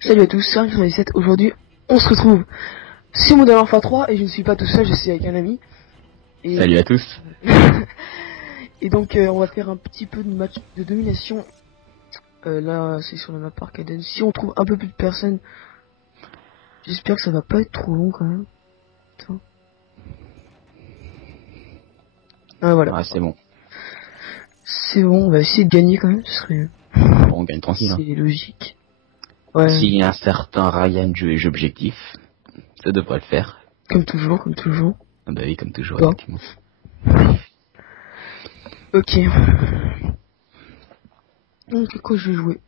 Salut à tous, c'est Arc97. Aujourd'hui, on se retrouve sur Modern Warfare 3 et je ne suis pas tout seul, je suis avec un ami. Et... Salut à tous. Et donc, on va faire un petit peu de match de domination. Là, c'est sur la map Arcaden. Si on trouve un peu plus de personnes, j'espère que ça va pas être trop long quand même. Attends. Ah voilà. Ah, c'est bon. C'est bon, on va essayer de gagner quand même, ce serait... Bon, on gagne tranquille. Hein. C'est logique. Ouais. Si un certain Ryan juge objectif, ça devrait le faire. Comme toujours, comme toujours. Ah bah oui, comme toujours, Bon. effectivement. Ok. Donc, quoi je vais jouer?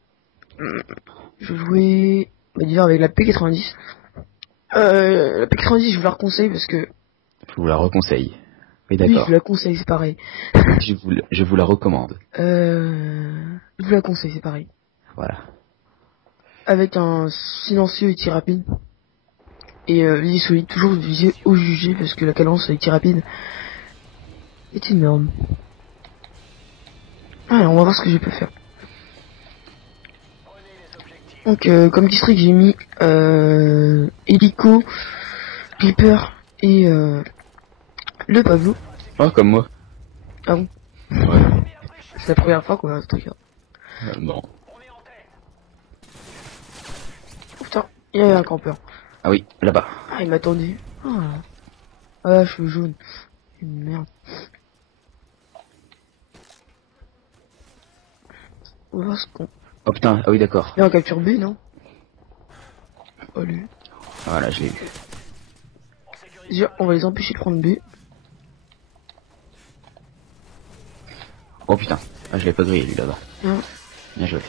Je vais jouer... On va dire avec la P90. La P90, je vous la reconseille parce que... Je vous la reconseille. Oui, Oui, d'accord. je vous la conseille, c'est pareil. Je vous la recommande. Je vous la conseille, c'est pareil. Voilà. Avec un silencieux et tir rapide. Et visée solide, toujours visée au jugé parce que la cadence avec tir rapide est énorme. Alors, on va voir ce que je peux faire. Donc, comme district, j'ai mis Hélico, Reaper et le Pablo. Oh, comme moi. Ah bon? Ouais. C'est la première fois qu'on a ce truc-là. Non. Oh, putain, il y avait un campeur. Ah oui, là-bas. Ah, il m'attendait. Ah, je suis jaune. Merde. On va voir ce qu'on... Oh putain, ah oui, d'accord. Il y a un capture B, non? Oh, lui. Voilà, je l'ai vu. Déjà, on va les empêcher de prendre B. Oh putain, ah, je l'ai pas grillé lui là-bas. Hein. Bien joué.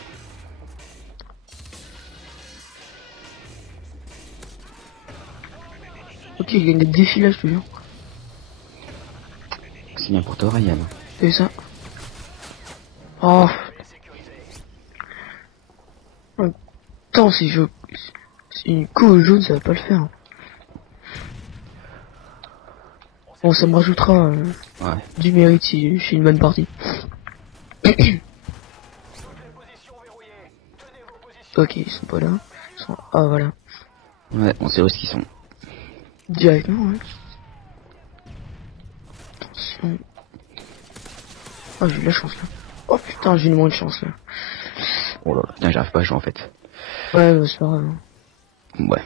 Ok, il gagne des défis là, je te jure. C'est bien pour toi, Ryan. C'est ça. Oh. Attends, si je... C'est une co jaune, ça va pas le faire. Bon, ça me rajoutera Ouais. du mérite si je fais une bonne partie. Ok, ils sont pas là. Ils sont... Ah, voilà. Ouais, on sait où ils sont. Directement, ouais. Attention. Ah, j'ai eu de la chance là. Oh putain, j'ai eu moins de chance là. Oh là là, putain, j'arrive pas à jouer en fait. Ouais, bah, c'est pas grave. Ouais.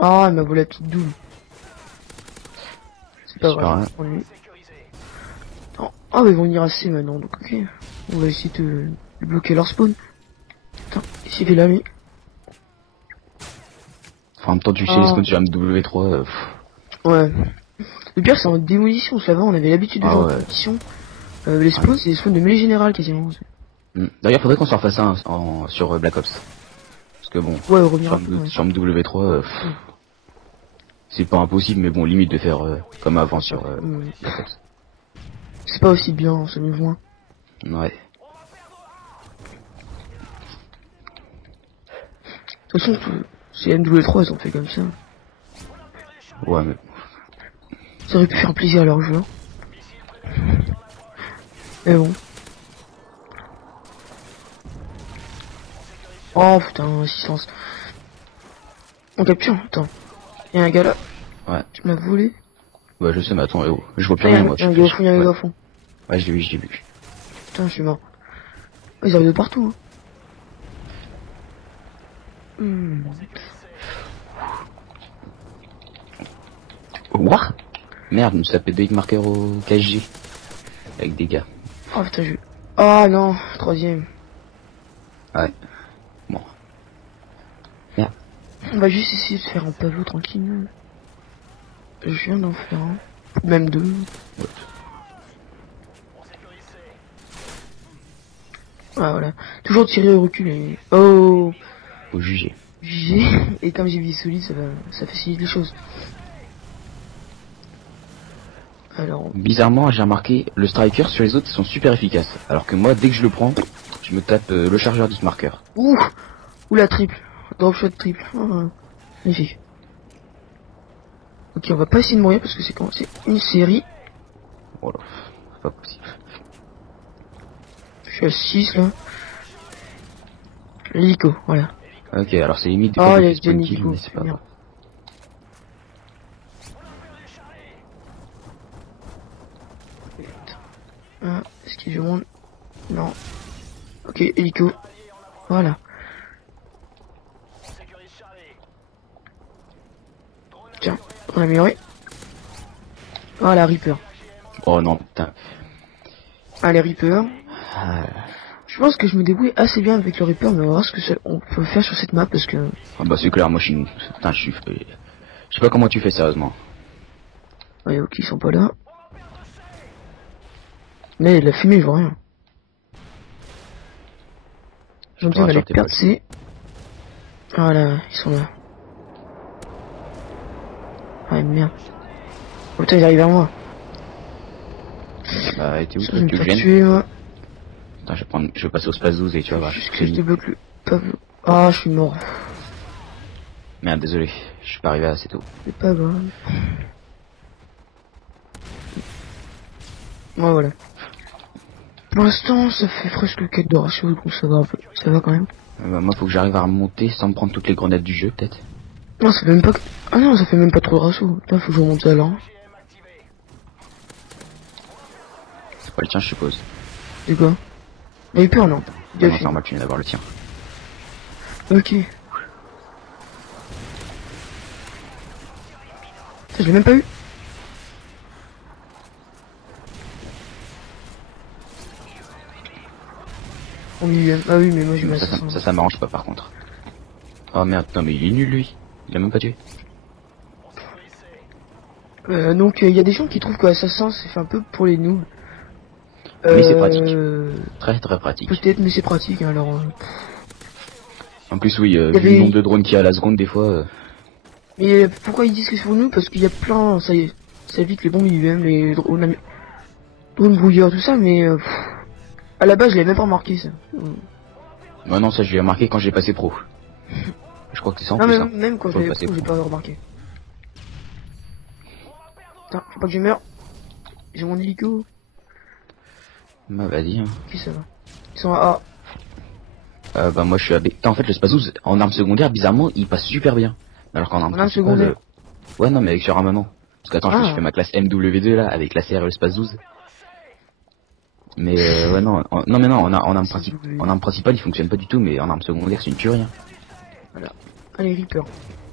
Ah, il m'a volé la petite double. C'est pas Super, grave, hein. je prends lui. Attends. Ah, bah, ils vont venir assez maintenant, donc ok. On va essayer de bloquer leur spawn. Putain, il fait là, lui. Enfin, en même temps, tu sais, les spawns sur MW3, Ouais. Le pire, c'est en démolition, ça va, on avait l'habitude de jouer en démolition. Les spawns, c'est des spawns de mêlée générale quasiment. D'ailleurs, faudrait qu'on se refasse ça sur Black Ops. Parce que bon, Ouais, revenir sur MW3, c'est pas impossible, mais bon, limite de faire comme avant sur Black Ops. C'est pas aussi bien, ça me voit. Ouais. De toute façon, c'est MW3, ils ont fait comme ça. Ouais, mais... Ça aurait pu faire plaisir à leurs joueurs. Mais bon. Oh putain, assistance. On capture, attends. Il y a un gars là. Ouais. Tu m'as volé. Ouais, je sais, mais attends, je vois plus Il y a rien, moi. un gars au fond, il y a un gars au fond. Ouais, j'ai vu. Putain, je suis mort. Oh, ils arrivent de partout. Hein. What? Merde, nous tapait 2 marqueurs au KSG. Avec des gars. Oh putain, j'ai... Oh non, troisième. Ouais. Bon. Merde. On va juste essayer de faire un Pablo tranquille. Je viens d'en faire un. Même deux. Ouais. Ah voilà. Toujours tirer au recul et... Oh. Faut juger. Et comme j'ai vie solide, ça facilite les choses. Alors... Bizarrement, j'ai remarqué, le striker sur les autres sont super efficaces. Alors que moi, dès que je le prends, je me tape le chargeur du marker. Ouh, ou la triple. Drop shot triple. Magnifique. Ok, on va pas essayer de mourir parce que c'est quand c'est une série. Voilà, c'est pas possible. Je suis à 6 là. L'hélico, voilà. Ok, alors c'est limite des Ah, fois il y je a fais spawn déjà kill, l'hélico. mais c'est pas grave. Ah, est-ce qu'il y a du monde? Non. Ok, hélico. Voilà. Tiens, on a amélioré. Voilà, Reaper. Oh non, putain. Allez, Reaper. Ah, Je pense que je me débrouille assez bien avec le Reaper, mais on va voir ce que on peut faire sur cette map parce que... ah bah c'est clair, moi je suis... Putain, je sais pas comment tu fais sérieusement. Ouais, ok, ils sont pas là. Mais la fumée, je vois rien. J'en dis, on va les perdre, c'est... Voilà, ils sont là. Ah merde. Oh putain, ils arrivent vers moi. Bah, t'es où Je toi, vais me tu faire gênes? tuer, moi. Attends, je vais passer au space 12 et tu vas voir. Juste que je débloque le... Ah, je suis mort. Merde, désolé, je suis pas arrivé assez tôt. C'est pas grave. Ouais, voilà. Pour l'instant, ça fait presque 4 de ratio, donc ça va un peu. Ça va quand même. Bah, moi faut que j'arrive à remonter sans me prendre toutes les grenades du jeu, peut-être. Non, ça fait même pas... Ah non, ça fait même pas trop de ratio. Là, faut que je remonte à là. C'est pas le tien, je suppose. C'est quoi? Il a eu peur, non? Ah non, c'est normal, tu viens d'avoir le tien. Ok. Ça, je l'ai même pas eu. En milieu. Ah oui, mais moi j'ai ma Ça m'arrange pas par contre. Oh merde, non mais il est nul lui. Il a même pas tué. Donc il y a des gens qui trouvent que Assassin c'est fait un peu pour les noobs. Mais c'est pratique. Très très pratique. Peut-être, mais c'est pratique, hein, alors... En plus oui, vu le nombre de drones qu'il y a à la seconde des fois... Mais pourquoi ils disent que c'est pour nous? Parce qu'il y a plein... Ça évite les bombes IUM, les drones brouilleurs, tout ça, mais... à la base je l'avais même pas remarqué ça. Ouais non, ça je l'ai remarqué quand j'ai passé pro. Je crois que c'est ça en non, plus. même quand j'avais pro, j'ai pas remarqué. Putain, faut pas que je meure. J'ai mon hélico. Bah vas-y. Hein. Qui ça va? Ils sont à A. Bah moi je suis à B. Putain, en fait le Spazooz en arme secondaire bizarrement il passe super bien. Alors qu'en arme secondaire. Ouais non mais avec sur armement. Parce qu'attends je fais ma classe MW2 là avec la CR et le Spazooz. Mais ouais non, en arme principale il fonctionne pas du tout, mais en arme secondaire c'est une tuerie. Hein. Voilà. Allez Reaper.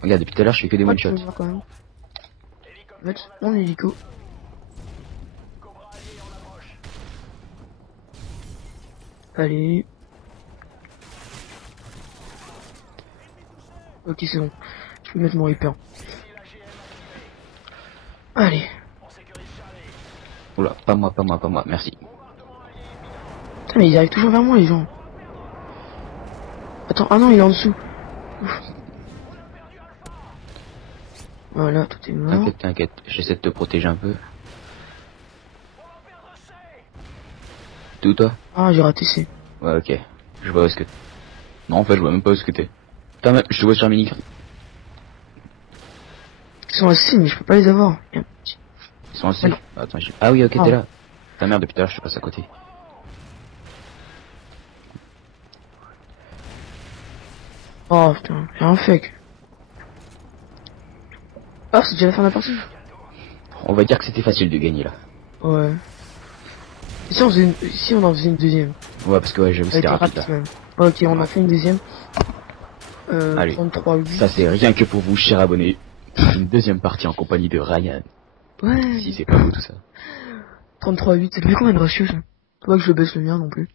Regarde depuis tout à l'heure je fais que des one shots. Mettre mon hélico. Allez. Ok, c'est bon. Je peux mettre mon Reaper. Allez. Oula, pas moi, merci. Putain, mais ils arrivent toujours vers moi, les gens. Attends, ah non, il est en dessous. Ouf. Voilà, tout est mort. T'inquiète, j'essaie de te protéger un peu. T'es où toi? Ah, j'ai raté C. Ouais, ok. Je vois où est-ce que... Non, en fait, je vois même pas où est-ce que t'es. Putain, je te vois sur la mini. Ils sont assis, mais je peux pas les avoir. Ils sont assis. Attends, ah oui, ok, t'es là. Ta mère, depuis tout à l'heure, je te passe à côté. Oh putain, j'ai un fake. Ah, c'est déjà la fin de la partie. On va dire que c'était facile de gagner là. Ouais. Et si on en faisait une deuxième? Ouais, parce que ouais, j'avoue c'était rapide là. Même. Ok, on a fait une deuxième. Allez, 33-8. ça c'est rien que pour vous, chers abonnés. Une deuxième partie en compagnie de Ryan. Ouais. Si c'est pas beau tout ça. 33-8, c'est plus combien de ratio ça? Faut pas que je baisse le mien non plus.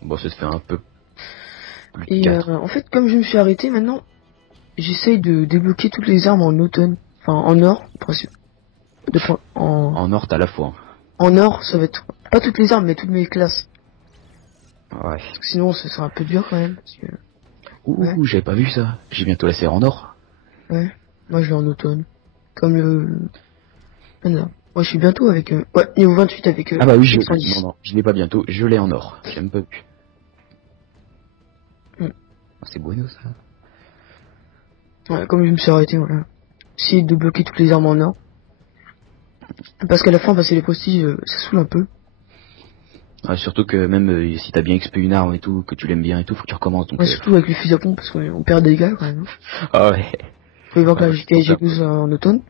Bon, ça se fait un peu plus de Et 4. en fait, comme je me suis arrêté maintenant, j'essaye de débloquer toutes les armes en automne. Enfin, en or, En or, t'as la fois. En or, ça va être... Pas toutes les armes, mais toutes mes classes. Ouais. Parce que sinon, ça sera un peu dur quand même. Parce que... Ouh, j'avais pas vu ça. J'ai bientôt la serre en or. Ouais. Moi, je l'ai en automne. Comme le... Voilà. Moi je suis bientôt avec... Ouais, niveau 28 avec... Ah bah oui, 110. non, je l'ai pas bientôt, je l'ai en or. J'aime pas plus. C'est bueno ça. Ouais, comme je me suis arrêté, voilà. Essayer de bloquer toutes les armes en or. Parce qu'à la fin, passer les prestiges, ça saoule un peu. Ouais, surtout que même si t'as bien XP une arme et tout, que tu l'aimes bien et tout, faut que tu recommences. Donc, Ouais, surtout avec les fusils à pompe, parce qu'on perd des dégâts quand même. Ah ouais. Vous pouvez voir que Ouais, là, moi, j'ai 12 en automne.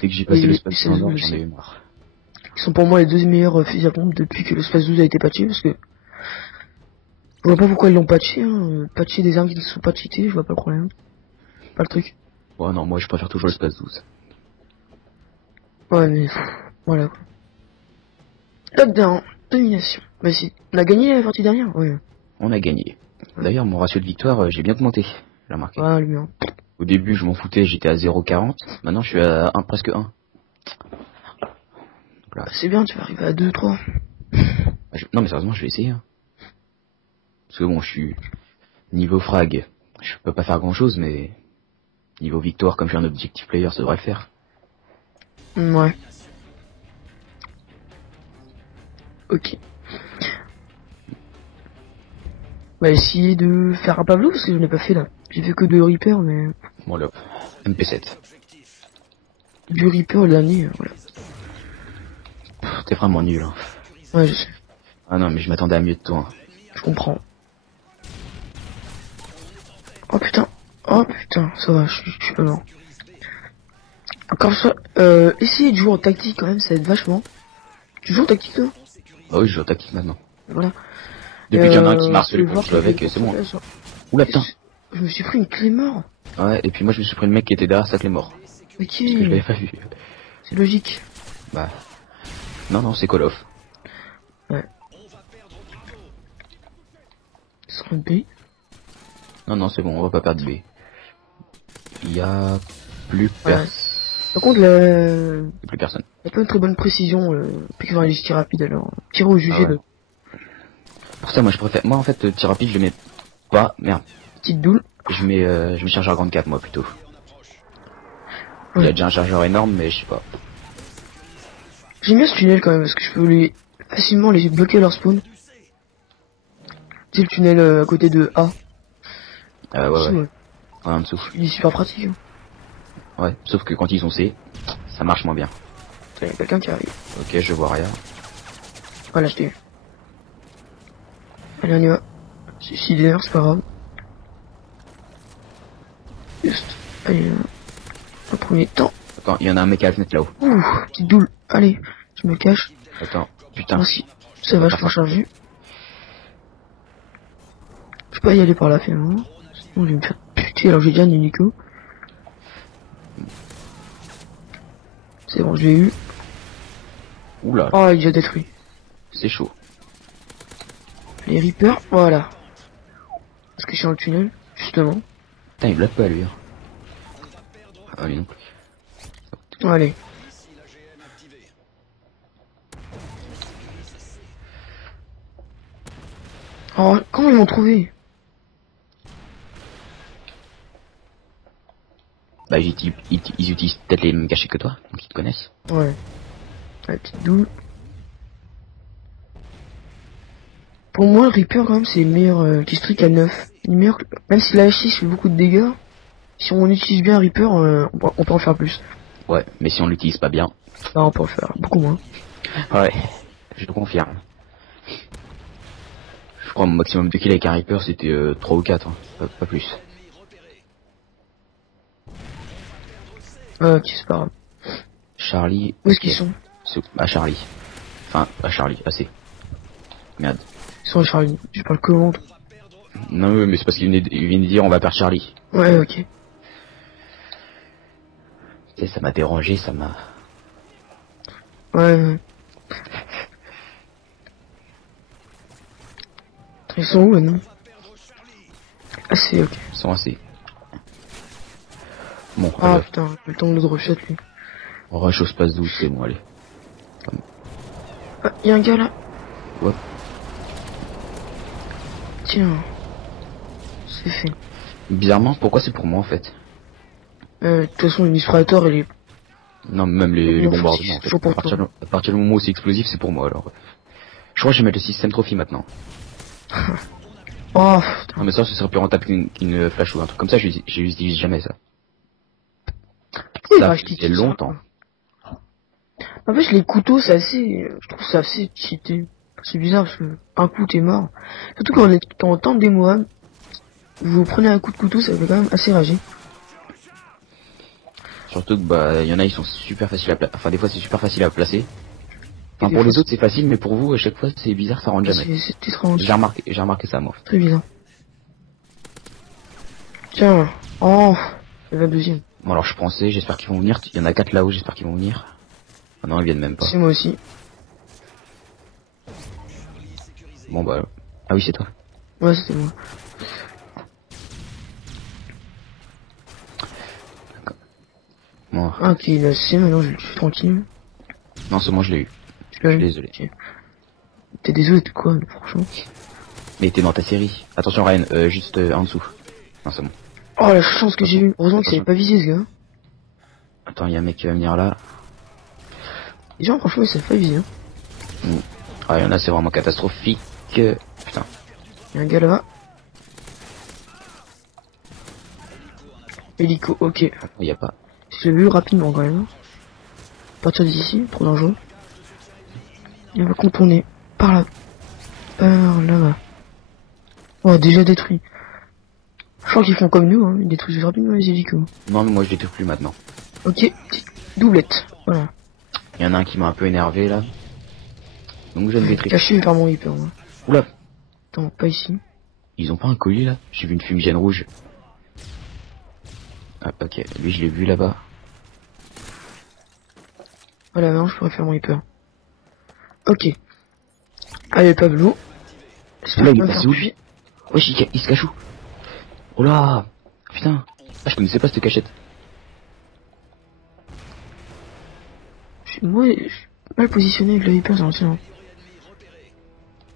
dès que j'ai passé Et le space c'est en or, le j'en ai aussi. eu marre. Ils sont pour moi les deux meilleurs fusils à pompe depuis que le Space 12 a été patché, parce que... Je vois pas pourquoi ils l'ont patché, hein. Patcher des armes qui ne sont pas cheatées, je vois pas le problème. Pas le truc. Ouais, non, moi je préfère toujours le space 12. Ouais, mais... voilà quoi. Lockdown, domination. Bah si, on a gagné la partie dernière. Ouais. On a gagné. D'ailleurs, mon ratio de victoire, j'ai bien augmenté. J'ai remarqué. Ah, le mien. Au début, je m'en foutais, j'étais à 0,40. Maintenant, je suis à 1, presque 1. Bah, c'est bien, tu vas arriver à 2, 3. Non, mais sérieusement, je vais essayer. Hein. Parce que bon, je suis niveau frag. Je peux pas faire grand chose, mais niveau victoire, comme je suis un objectif player, ça devrait le faire. Ouais. Ok. On va essayer de faire un Pablo, parce que je n'ai pas fait là. J'ai fait que de Reaper, mais... Bon, là, MP7. Du Reaper le dernier, voilà. T'es vraiment nul. Hein. Ouais, je sais. Ah non, mais je m'attendais à mieux de toi. Hein. Je comprends. Oh putain. Oh putain, ça va, je suis pas mort. Encore une fois, essayez de jouer en tactique quand même, ça aide vachement. Tu joues en tactique toi? Bah oui, je joue au tactique maintenant. Voilà. Depuis qu'il y en a un qui marche je le vais voir je joue avec, c'est bon. Oula putain. Je me suis pris une clé mort. Ouais, et puis moi je me suis pris le mec qui était derrière sa clé mort. Ok. Parce que je l'avais pas vu. C'est logique. Bah. Non, c'est Call of. Ouais. Ce sera un B. Non, c'est bon, on va pas perdre B. Il y a plus Voilà. personne. Par contre, Plus personne. il n'y a pas une très bonne précision, puis qu'il va aller tir rapide alors. Tir au jugé Ah ouais. Pour ça, moi je préfère. Moi en fait, tir rapide, je le mets pas. Merde. petite doule. Je mets chargeur grande 4 moi plutôt. Ouais. Il y a déjà un chargeur énorme, mais je sais pas. J'aime bien ce tunnel quand même, parce que je peux facilement les bloquer leur spawn. C'est le tunnel à côté de A. Ouais. Ouais. En dessous. Il est super pratique. Hein. Ouais. Sauf que quand ils ont C, ça marche moins bien. Il y a quelqu'un qui arrive. Ok, je vois rien. Voilà, je t'ai eu. Allez, on y va. C'est 6 d'ailleurs, c'est pas grave. Juste. Allez, un premier temps. Attends, il y en a un mec à la fenêtre là-haut. Ouh, petite doule. Allez, je me cache. Attends, putain. Merci. Ça va, je peux charger. Je peux pas y aller par là finalement. Sinon je vais me faire puter alors j'ai déjà un hélico. C'est bon, je l'ai eu. Oula, Oh, il est déjà détruit. c'est chaud. Les Reapers, voilà. Parce que je suis dans le tunnel, justement. Putain, il blague pas lui. Hein. Ah, lui non plus. Allez. Oh, comment ils m'ont trouvé? Bah, ils utilisent peut-être les mêmes cachets que toi, donc ils te connaissent. Ouais. La petite doule. Pour moi, le Reaper, quand même, c'est le meilleur qui streak à 9. Même si la H6 fait beaucoup de dégâts, si on utilise bien un Reaper, on peut en faire plus. Ouais, mais si on l'utilise pas bien. Bah, on peut en faire beaucoup moins. Ouais, je te confirme. Je crois mon maximum de kills avec un Reaper c'était 3 ou 4, hein. Pas plus. Ok, c'est pas grave. Charlie. Où est-ce qu'ils sont? À Charlie. Enfin, à Charlie, assez. Merde. Ils sont à Charlie. Je parle comment? Non, mais c'est parce qu'il vient de dire on va perdre Charlie. Ouais, ok. Tu sais, ça m'a dérangé, ça m'a... Ouais. Ils sont où maintenant? Ah, c'est ok. Ils sont assez. Bon, Ah putain, le temps de le rush lui. on rush au space 12, c'est bon, allez. Ah, y'a un gars là. Ouais. Tiens. C'est fait. Bizarrement, pourquoi c'est pour moi en fait? De toute façon, l'illustrateur, il est Non, même les Non, bombardements, en fait. toujours pour toi. À partir du moment où c'est explosif, c'est pour moi, alors. Je crois que je vais mettre le système trophy maintenant. Oh, Non, mais ça, ce serait plus rentable qu'une flash ou un truc comme ça, j'utilise jamais ça. oui, Ça bah, fait longtemps. En fait, les couteaux, c'est assez, je trouve ça assez cheaté. C'est bizarre parce que un coup t'es mort. Surtout quand on tente des Moab, vous prenez un coup de couteau, ça fait quand même assez rager. Surtout que, bah, il y en a, ils sont super faciles à placer. Enfin, des fois, c'est super facile à placer. Enfin, Et pour des les fois, autres, c'est facile, mais pour vous, à chaque fois, c'est bizarre, ça rentre jamais. c'est étrange. J'ai remarqué ça, moi. Très bizarre. Tiens, oh, c'est la deuxième. Bon, alors, je prends C, j'espère qu'ils vont venir. Il y en a 4 là-haut, j'espère qu'ils vont venir. Ah non, ils viennent même pas. C'est moi aussi. Bon, bah, ah oui, c'est toi. Ouais, c'était moi. Bon. Ah, ok, là, c'est maintenant, je suis tranquille. Non, c'est moi, je l'ai eu. Tu Je l'as suis eu. désolé. Ok. T'es désolé de quoi, franchement. Mais t'es dans ta série. Attention, Ryan, juste en dessous. Non, c'est bon. Oh, la chance que j'ai eue. Heureusement que ça Attention. n'avait pas visé, ce gars. Attends, il y a un mec qui va venir là. Les gens, franchement, ils savent pas viser, hein. Ah, il y en a, c'est vraiment catastrophique. Putain. Il y a un gars là-bas. Hélico, ok. Il y a pas. Je l'ai vu rapidement quand même. À partir d'ici, trop dangereux. Il va contourner par là. Par là-bas. Oh, déjà détruit. Je crois qu'ils font comme nous, hein. Ils détruisent rapidement les hélicos. Non, mais moi, je détruis plus maintenant. Ok, petite doublette. Voilà. Il y en a un qui m'a un peu énervé là. Donc je ne détruis. Caché par mon Reaper, moi. Oula. Attends, pas ici. Ils ont pas un colis là? J'ai vu une fumigène rouge. Ah, ok, lui je l'ai vu là-bas. Voilà, non, je pourrais faire mon Reaper. Ok. Allez, Pablo. Oula, il est me passé faire où tuer. lui? Wesh, il se cache où? Oh là. Putain. Ah, je connaissais pas cette cachette. Moi, je suis mal positionné avec le Reaper, c'est ancien.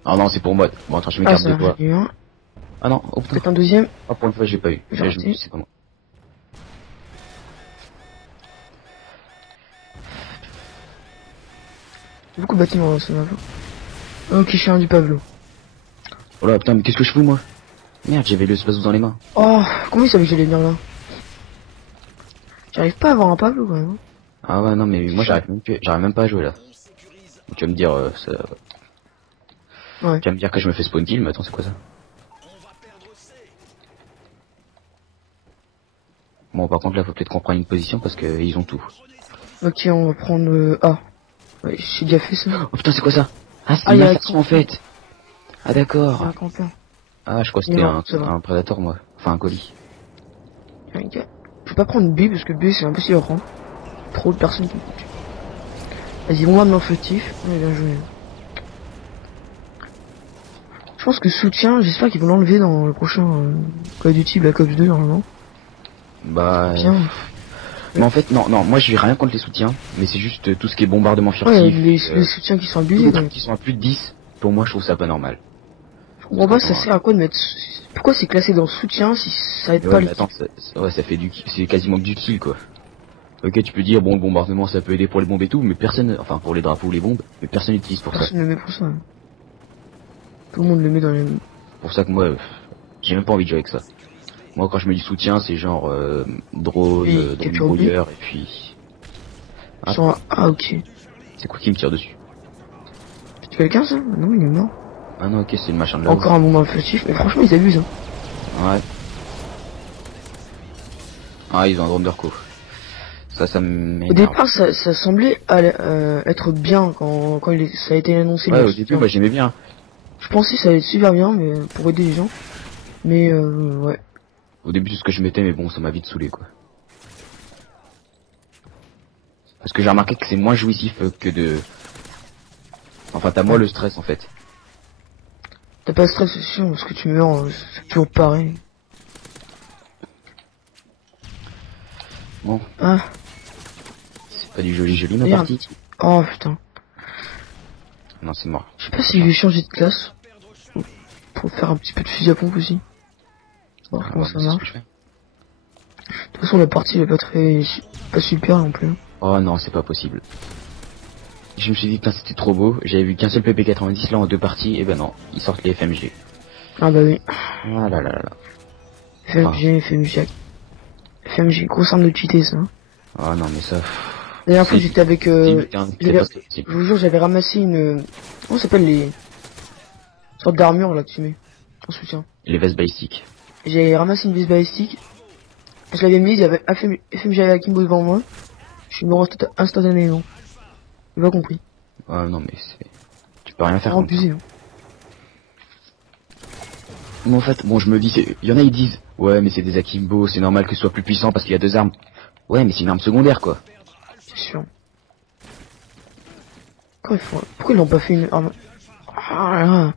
Ah non, c'est pour moi. Bon, attends, je Ah, m'écarte ça, de toi. j'ai eu un. Ah non, oh putain. Peut-être un deuxième. Ah, pour une fois, j'ai pas eu. J'ai Là, je me raté. dis, c'est pas moi. Beaucoup de bâtiments dans ce map. Ok, je suis un du Pablo. Oh là, putain, mais qu'est-ce que je fous moi? Merde, j'avais le space dans les mains. Oh, comment il savait que j'allais venir là? J'arrive pas à avoir un Pablo quand même. Ah ouais, non, mais moi, j'arrive même pas à jouer là. Tu vas me dire, ça... Ouais. Tu vas me dire que je me fais spawn kill, mais attends, c'est quoi ça? Bon, par contre, là, faut peut-être qu'on prenne une position parce que ils ont tout. Ok, on va prendre A. Ouais, j'ai déjà fait ça. Oh putain, c'est quoi ça? Ah, c'est Ah, une il y a infection en fait. Ah, d'accord. un campeur. Ah, je crois que c'était Non, ça va. un prédateur, moi. Enfin, un colis. Il y a un gars. Je vais pas prendre B parce que B c'est impossible à prendre. Trop de personnes qui me tuent. Vas-y, on va de fautif. Ouais, bien joué. Je pense que soutien, j'espère qu'ils vont l'enlever dans le prochain Call of Duty Black Ops 2 normalement. Bah. Bien. Mais en fait, non, moi j'ai rien contre les soutiens, mais c'est juste tout ce qui est bombardement furtif. Ouais, les soutiens qui sont abusés. Les Donc. trucs qui sont à plus de 10, pour moi je trouve ça pas normal. Je comprends pas, ça sert à quoi de mettre. Pourquoi c'est classé dans soutien si ça aide Ouais, pas mais les. attends, ça fait c'est quasiment que du kill quoi. Ok, tu peux dire, bon, le bombardement ça peut aider pour les bombes et tout, mais personne, enfin pour les drapeaux ou les bombes, mais personne n'utilise pour ça. Personne ne le met pour ça. Tout le monde le met dans les. Pour ça que moi, j'ai même pas envie de jouer avec ça. Moi quand je me dis soutien, c'est genre drone, Oui, drone capture brouilleur, et puis... Ils sont à... Ah, ok. C'est quoi qui me tire dessus? C'est quelqu'un ça? Non, il est mort. Ah non, ok, c'est le machin de là. Encore un bombardement fautif, mais franchement ils abusent. Hein. Ouais. Ah, ils ont un drone de recours. Ça m'énerve. Au départ, ça semblait être bien quand ça a été annoncé. Ouais, au début, moi j'aimais bien. Je pensais que ça allait être super bien, mais pour aider les gens. Mais ouais. Au début, c'est ce que je mettais, mais bon, ça m'a vite saoulé, quoi. Parce que j'ai remarqué que c'est moins jouissif que de... Enfin, t'as moins le stress, en fait. T'as pas de stress, c'est sûr, parce que tu meurs, c'est toujours pareil. Bon. Ah. C'est pas du joli, ma Merde. partie. Oh putain. Non, c'est mort. Je sais pas si je vais changer de classe. Pour faire un petit peu de fusil à pompe aussi. Voir comment ça marche. De toute façon, la partie elle est pas super non plus. Oh non, c'est pas possible. Je me suis dit, putain, c'était trop beau. J'avais vu qu'un seul PP90 là en 2 parties. Et ben non, ils sortent les FMG. Ah bah oui. Ah là là là là. FMG, FMG. FMG, grosse arme de cheaté ça. Ah non, mais ça. La dernière fois j'étais avec C'est je vous jure j'avais ramassé une comment ça s'appelle les sortes d'armure là que tu mets en soutien. les vestes balistiques. J'ai ramassé une veste balistique. Je l'avais mise, il y avait FMG Akimbo devant moi. Je suis mort instantanément. J'ai pas compris. Ah non, mais c'est. Tu peux rien faire. Abusé, hein. Mais en fait, bon, je me dis, il y en a ils disent, ouais, mais c'est des Akimbo, c'est normal que ce soit plus puissant parce qu'il y a 2 armes. Ouais, mais c'est une arme secondaire quoi. C'est sûr. Pourquoi ils l'ont pas fait une arme? Ah là là.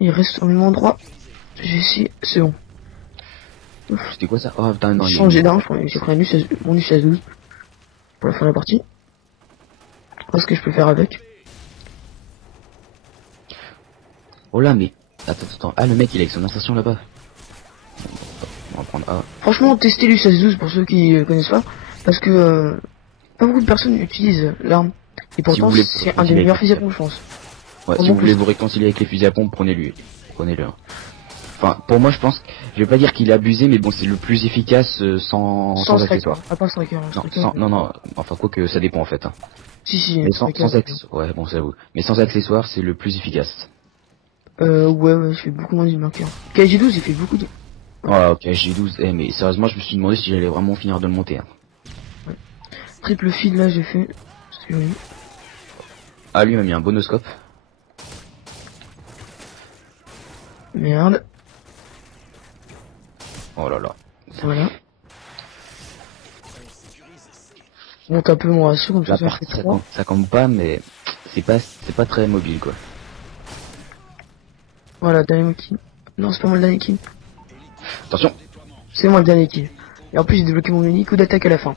Il reste au même endroit. J'ai essayé, c'est bon. C'était quoi ça? Oh putain, non, J'ai changé d'arme, j'ai pris mon U16-12 pour la fin de la partie. Voir ce que je peux faire avec. Oh là, mais. Attends. Ah, le mec il est avec son insertion là-bas. On va prendre A. Franchement, testez l'U16-12 pour ceux qui connaissent pas. Parce que pas beaucoup de personnes utilisent l'arme. Et pourtant, c'est un des meilleurs fusils à pompe, je pense. Ouais, si vous voulez vous réconcilier avec les fusils à pompe, prenez-le. Prenez-le. Hein. Enfin, pour moi, je pense, je vais pas dire qu'il est abusé, mais bon, c'est le plus efficace sans accessoires. À part striker. Non, enfin, quoi que ça dépend en fait. Hein. Si, mais sans accessoires. Ouais, bon, ça vous. Mais sans accessoires, c'est le plus efficace. Ouais, je fais beaucoup moins de marqueur. KG12, il fait beaucoup de. Ouais, ok, G12, mais sérieusement, je me suis demandé si j'allais vraiment finir de le monter. Hein. Ouais. Triple feed là, j'ai fait. Ah, lui m'a mis un bonoscope. Merde. Oh là là. Voilà. Monte un peu mon ratio comme la partie, ça compte pas, mais c'est pas très mobile quoi. Voilà, dernier kill. Non, c'est pas moi le dernier kill. Attention. C'est moi le dernier kill. Et en plus j'ai débloqué mon unique coup d'attaque à la fin.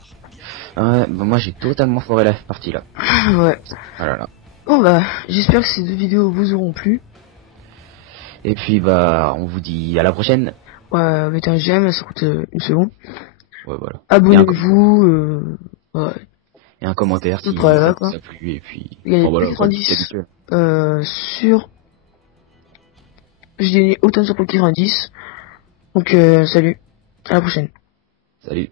Ouais, bah moi j'ai totalement foiré la partie là. Ouais. Oh là là. Bon bah, j'espère que ces 2 vidéos vous auront plu. Et puis bah, on vous dit à la prochaine. Ouais, mettez un j'aime, ça coûte 1 seconde. Ouais, voilà. Abonnez-vous, ouais. Et un commentaire si ça vous a plu, et puis... Il y a voilà, 90 sur... J'ai gagné autant sur Poké 90. Donc salut, à la prochaine. Salut.